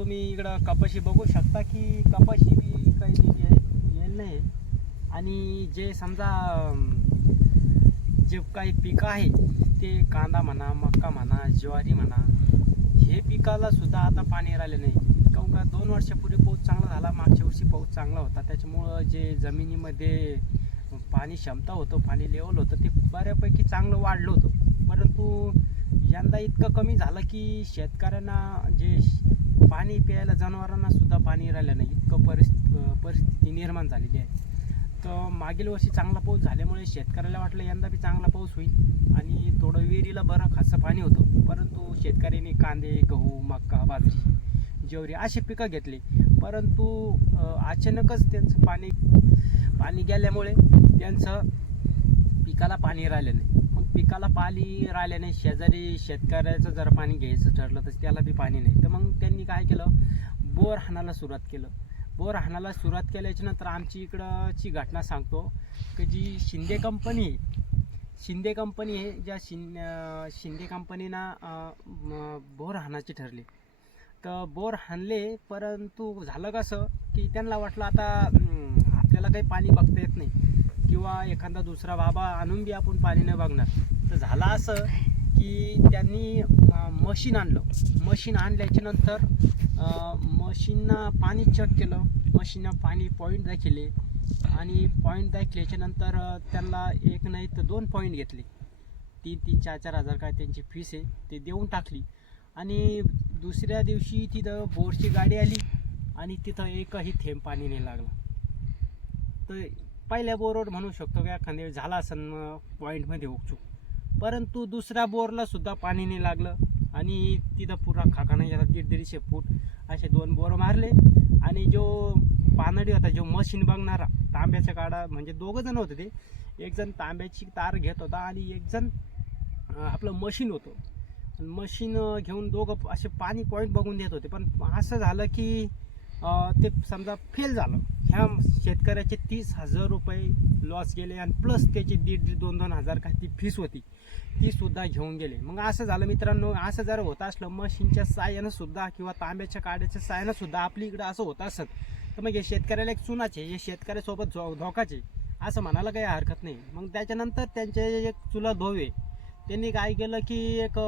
तुम्ही इकडं कपाशी बघू शकता की कपाशी बी काही येईल नाही आणि जे समजा जे काही पिकं आहे ते कांदा म्हणा मक्का म्हणा ज्वारी म्हणा हे पिकाला सुद्धा आता पाणी राहिले नाही. काऊन का दोन वर्षापूर्वी पाऊस चांगला झाला मागच्या वर्षी पाऊस चांगला होता. त्याच्यामुळं जे जमिनीमध्ये पाणी क्षमता होतं पाणी लेवल होतं ते बऱ्यापैकी चांगलं वाढलं होतं. परंतु यंदा इतकं कमी झालं की शेतकऱ्यांना जे श- पाणी प्यायला जनावरांना सुद्धा पाणी राहिलं नाही. इतकं परिस्थिती परिस्थिती निर्माण झालेली आहे. तर मागील वर्षी चांगला पाऊस झाल्यामुळे शेतकऱ्याला वाटलं यंदा बी चांगला पाऊस होईल आणि थोडं विहिरीला बरं खासं पाणी होतं. परंतु शेतकऱ्यांनी कांदे गहू मका बाजरी ज्वारी अशी पिकं घेतली. परंतु अचानकच त्यांचं पाणी पाणी गेल्यामुळे त्यांचं पिकाला पाणी राहिलं नाही. पिकाला पाणी राहिल्याने नाही शेजारी शेतकऱ्याचं जर पाणी घ्यायचं ठरलं तर त्याला बी पाणी नाही. तर मग त्यांनी काय केलं? बोर हाणायला सुरुवात केलं. बोर हाणायला सुरुवात केल्याच्यानंतर आमची इकडंची घटना सांगतो की जी शिंदे कंपनी शिंदे कंपनी आहे ज्या शिं शिंदे कंपनीनं बोर हाणायची ठरली. तर बोर हाणले परंतु झालं कसं की त्यांना वाटलं आता आपल्याला काही पाणी बघता येत नाही. किंवा एखादा दुसरा बाबा आणून बी आपण पाणी नाही बघणार. तर झालं असं की त्यांनी मशीन आणलं. मशीन आणल्याच्या नंतर मशीननं पाणी चेक केलं. मशीननं पाणी पॉईंट दाखवले. आणि पॉईंट दाखल्याच्या नंतर त्यांना एक नाही तर दोन पॉईंट घेतले. तीन तीन चार चार हजार काय त्यांची फीस आहे ते देऊन टाकली. आणि दुसऱ्या दिवशी तिथं बोरची गाडी आली आणि तिथं एकही थेंब पाणी नाही लागला. तर पहिल्या बोरवर म्हणू शकतो की एखाद्या वेळी झाला असेल पॉईंटमध्ये उगचूक परंतु दुसऱ्या बोरला सुद्धा पाणी नाही लागलं आणि तिथं पुरा खाका नाही दीड दीडशे फूट असे दोन बोर मारले. आणि जो पानडी होता जो मशीन बघणारा तांब्याचा काढा म्हणजे दोघं जण होते ते. एकजण तांब्याची तार घेत होता आणि एकजण आपलं मशीन होतं. मशीन घेऊन दोघं असे पाणी पॉईंट बघून देत होते. पण असं झालं की ते समजा फेल झालं. ह्या शेतकऱ्याचे तीस हजार रुपये लॉस गेले आणि प्लस त्याची दीड दीड दोन दोन हजार काय ती फीस होती. ती सुद्धा घेऊन गेले. मग असं झालं मित्रांनो असं जर होत असलं मशीनच्या साह्यानं सुद्धा किंवा तांब्याच्या काड्याच्या साह्यानं सुद्धा आपली इकडं असं होत असत तर मग हे शेतकऱ्याला एक चुनाचे हे शेतकऱ्यासोबत झो धोकाचे असं म्हणायला काही हरकत नाही. मग त्याच्यानंतर त्यांचे एक चुलत धोवे त्यांनी काय केलं की एक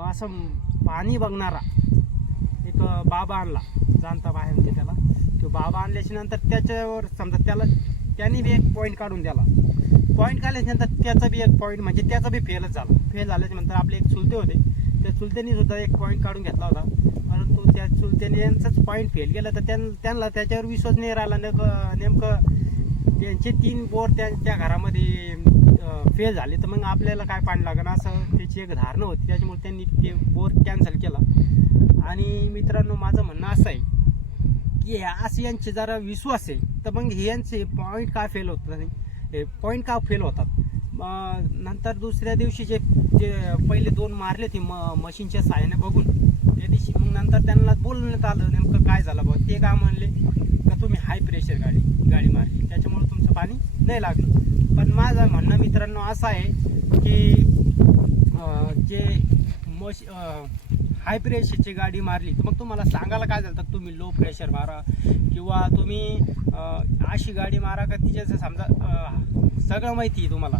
असं पाणी बघणारा बाबा आणला. जाणता बाहेर म्हणजे त्याला. तो बाबा आणल्याच्या नंतर त्याच्यावर समजा त्याला त्याने बी एक पॉईंट काढून द्याला पॉईंट काढल्याच्यानंतर त्याचा बी एक पॉईंट म्हणजे त्याचा बी फेलच झाला. फेल झाल्याच्यानंतर आपले एक चुलते होते. त्या चुलत्यांनी सुद्धा एक पॉईंट काढून घेतला होता. परंतु त्या चुलत्याने यांचाच पॉईंट फेल केला. तर त्यां त्यांना त्याच्यावर विश्वास नाही राहिला नेमकं नेमकं त्यांचे तीन बोर त्यांच्या घरामध्ये फेल झाले. तर मग आपल्याला काय पाणी लागेल? असं त्याची एक धारणा होती. त्याच्यामुळे त्यांनी ते बोर कॅन्सल केला. आणि मित्रांनो माझं म्हणणं असं आहे की असं असे यांचे जरा विश्वास आहे. तर मग हे यांचे पॉईंट का फेल होतात पॉईंट का फेल होतात? मग नंतर दुसऱ्या दिवशी जे जे पहिले दोन मारले ते म मशीनच्या साहाय्याने बघून त्या दिवशी मग नंतर त्यांना बोलण्यात आलं नेमकं काय झालं बघ ते काय म्हणले? का तुम्ही हाय प्रेशर गाडी गाडी मारली. त्याच्यामुळे तुमचं पाणी नाही लागलं. पण माझं म्हणणं मित्रांनो असं आहे की जे मश हाय प्रेशरची गाडी मारली तर मग तुम्हाला सांगायला काय झालं? तर तुम्ही लो प्रेशर मारा किंवा तुम्ही अशी गाडी मारा का तिच्याचं समजा सगळं माहिती आहे तुम्हाला.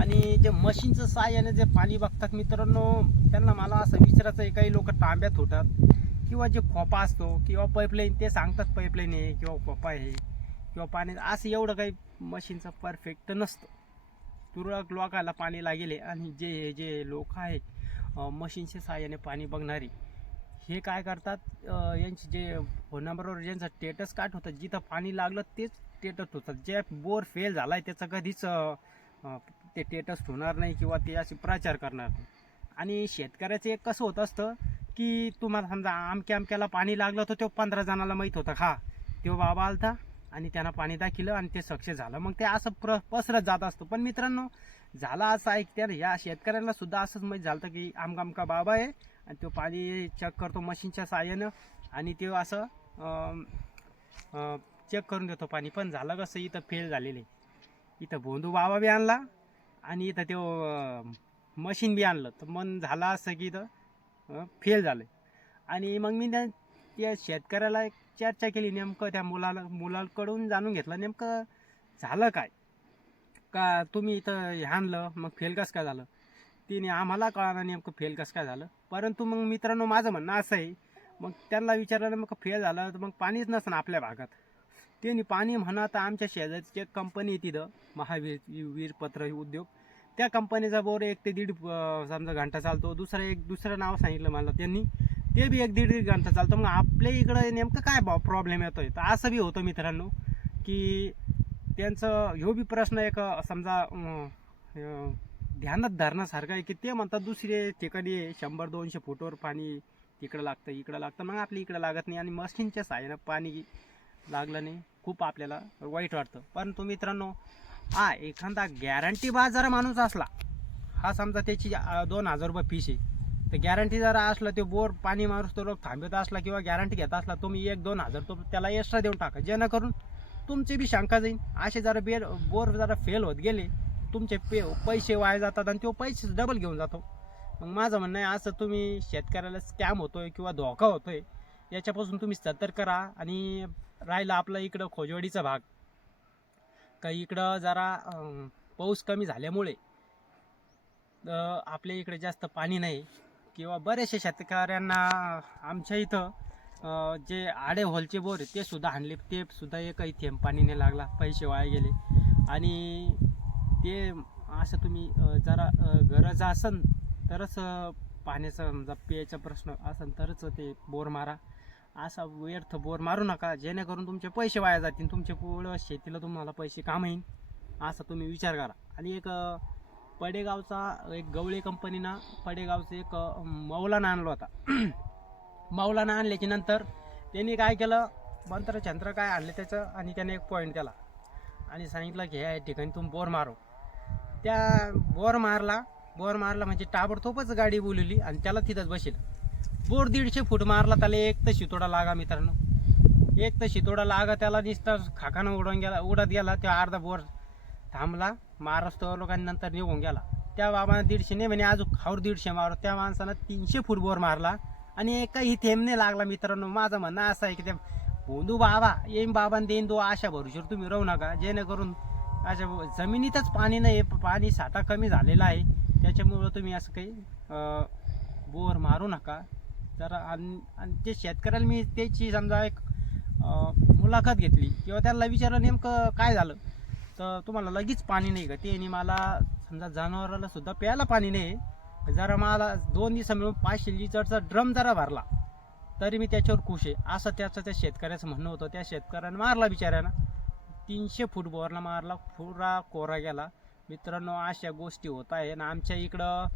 आणि जे मशीनचं साह्याने जे पाणी बघतात मित्रांनो त्यांना मला असं विचारायचं आहे काही लोक तांब्यात होतात किंवा जे खोपा असतो किंवा पाईपलाईन ते सांगतात पाईपलाईन आहे किंवा खोपा आहे किंवा पाणी असं एवढं काही मशीनचं परफेक्ट नसतं. तुरळक लोकाला पाणी लागेले आणि जे जे लोक आहेत मशीनच्या साहाय्याने पाणी बघणारी हे काय करतात? यांचे जे फोन नंबरवर ज्यांचं स्टेटस काट होतं जिथं पाणी लागलं तेच स्टेटस होतात जे बोर फेल झाला आहे त्याचं कधीच ते स्टेटस होणार नाही किंवा ते असे प्रचार करणार नाही. आणि शेतकऱ्याचं एक कसं होत असतं की तुम्हाला समजा आमक्या आमक्याला पाणी लागलं तर तो पंधरा जणाला माहीत होतं हा तो बाबा आलता आणि त्यांना पाणी दाखिलं आणि ते सक्सेस झालं. मग ते असं प्र पसरत जात असतं. पण मित्रांनो झालं असं ऐकत्या या शेतकऱ्यांना सुद्धा असंच माहीत झालं होतं की आमका आमका बाबा आहे आणि तो पाणी चेक करतो मशीनच्या साहाय्यानं आणि ते असं चेक करून देतो पाणी. पण झालं कसं इथं फेल झालेलं. आहे इथं भोंदू बाबा बी आणला आणि इथं तो मशीन बी आणलं. तर मन झालं असं की इथं फेल झालं आणि मग मी त्या त्या शेतकऱ्याला एक चर्चा केली नेमकं त्या मुलाला मुलाकडून जाणून घेतलं. नेमकं झालं काय? का तुम्ही इथं हे आणलं? मग फेल कसं काय झालं? तिने आम्हाला कळणार नेमकं फेल कसं काय झालं. परंतु मग मित्रांनो माझं म्हणणं असं आहे मग त्यांना विचारलं मग फेल झालं तर मग पाणीच नसतं आपल्या भागात. त्यांनी पाणी म्हणा तर आमच्या शेजारची एक कंपनी आहे तिथं महावीर वीरपत्र उद्योग. त्या कंपनीचा बोर एक ते दीड समजा घंटा चालतो. दुसरं एक दुसरं नाव सांगितलं मला त्यांनी. ते बी एक दीड दीड घंटा चालतं. मग आपल्या इकडं नेमकं काय प्रॉब्लेम येतो आहे तर असं बी होतं मित्रांनो की त्यांचं ह्यो बी प्रश्न एक समजा ध्यानात धरण्यासारखं आहे की ते म्हणतात दुसरे ठिकाणी शंभर दोनशे फुटवर पाणी तिकडं लागतं इकडं लागतं. मग आपल्या इकडं लागत नाही आणि मशीनच्या साहाय्यानं पाणी लागलं नाही. खूप आपल्याला वाईट वाटतं. परंतु मित्रांनो हा एखादा गॅरंटी बाजार माणूस असला हा समजा त्याची दोन हजार रुपये फीस आहे. तर गॅरंटी जर असला ते बोर पाणी मारूस तो लोक थांबत असला किंवा गॅरंटी घेत असला तुम्ही एक दोन हजार तो त्याला एक्स्ट्रा देऊन टाका. जेणेकरून तुमची बी शंका जाईल असे जरा बेर बोर जरा फेल होत गेले तुमचे पे पैसे वाया जातात आणि तो पैसे डबल घेऊन जातो. मग माझं म्हणणं आहे असं तुम्ही शेतकऱ्याला स्कॅम होतोय किंवा धोका होतोय याच्यापासून तुम्ही सतर्क करा आणि राहिलं आपलं इकडं खोजवाडीचा भाग. काही इकडं जरा पाऊस कमी झाल्यामुळे आपल्या इकडे जास्त पाणी नाही. किंवा बरेचसे शेतकऱ्यांना आमच्या इथं जे आडे होलचे बोर आहे ते सुद्धा आणले ते सुद्धा एकही थेंब पाणी नाही लागला पैसे वाया गेले. आणि ते असं तुम्ही जरा गरज असन तरच पाण्याचा समजा प्यायचा प्रश्न असेल तरच ते बोर मारा. असा व्यर्थ बोर मारू नका जेणेकरून तुमचे पैसे वाया जातील तुमचे पुढं शेतीला तुम्हाला पैसे काम येईल असा तुम्ही विचार करा. आणि एक पडेगावचा एक गवळी कंपनीनं पडेगावचं एक मौलाना आणला होता. मौलाना आणल्याच्या नंतर त्यांनी काय केलं? मंत्र चंद्र काय आणलं त्याचं आणि त्याने एक पॉईंट केला. आणि सांगितलं की ह्या ठिकाणी तुम्ही बोर मारो. त्या बोर मारला बोर मारला म्हणजे ताबडतोबच गाडी बोलवली आणि त्याला तिथंच बसेल बोर दीडशे फूट मारला त्याला एक तर शितोडा लागा मित्रांनो. एक तर शितोडा लागा त्याला दिसता खाकानं उडून गेला उडत गेला त्या अर्धा बोर थांबला. महाराष्ट्र लोकांनी नंतर निघून गेला. त्या बाबानं दीडशे नाही म्हणे अजून खाऊर दीडशे मारो. त्या माणसानं तीनशे फूट मारला आणि एकही थेंब नाही लागला मित्रांनो. माझं म्हणणं असं आहे की त्या बोंदू बाबा येईन बाबान देईन दो अशा भरोश्यावर तुम्ही राहू नका. जेणेकरून अशा जमिनीतच पाणी नाही पाणी साठा कमी झालेला आहे. त्याच्यामुळं तुम्ही असं काही बोर मारू नका. तर आणि ते शेतकऱ्याला मी त्याची समजा एक मुलाखत घेतली. किंवा त्याला विचारलं नेमकं काय झालं? तर तुम्हाला लगेच पाणी नाही का? आणि मला समजा जनावराला सुद्धा प्यायला पाणी नाही. जरा मला दोन दिवसा मिळून पाचशे लिटरचा ड्रम जरा भरला तरी मी त्याच्यावर खुश आहे. असं त्याचं त्या शेतकऱ्याचं म्हणणं होतं. त्या शेतकऱ्यानं मारला बिचाऱ्यानं. तीनशे फूट बोरला मारला पुरा कोरा गेला. मित्रांनो अशा गोष्टी होत आहे. आणि आमच्या इकडं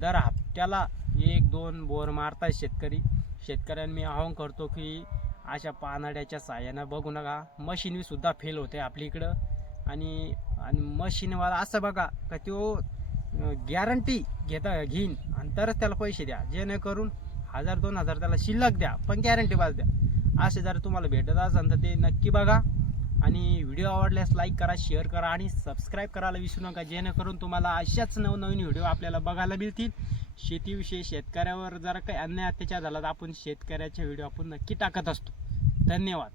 दर हप्त्याला एक दोन बोर मारताय शेतकरी. शेतकऱ्यांना मी आवाहन करतो की अशा पानाड्याच्या साह्यानं बघू नका. मशीनवी सुद्धा फेल होते आपल्या इकडं. आणि आणि मशीनवाला असं बघा का तो गॅरंटी घेता घेईन आणि तरच त्याला पैसे द्या. जेणेकरून हजार दोन हजार त्याला शिल्लक द्या पण गॅरंटी बाज द्या. असे जर तुम्हाला भेटत असेल तर ते नक्की बघा. आणि व्हिडिओ आवडल्यास लाईक करा शेअर करा आणि सबस्क्राईब करायला विसरू नका. जेणेकरून तुम्हाला अशाच नवनवीन व्हिडिओ आपल्याला बघायला मिळतील. शेतीविषयी शेतकऱ्यावर जर काही अन्याय अत्याचार झाला तर आपण शेतकऱ्याचे व्हिडिओ आपण नक्की टाकत असतो. धन्यवाद.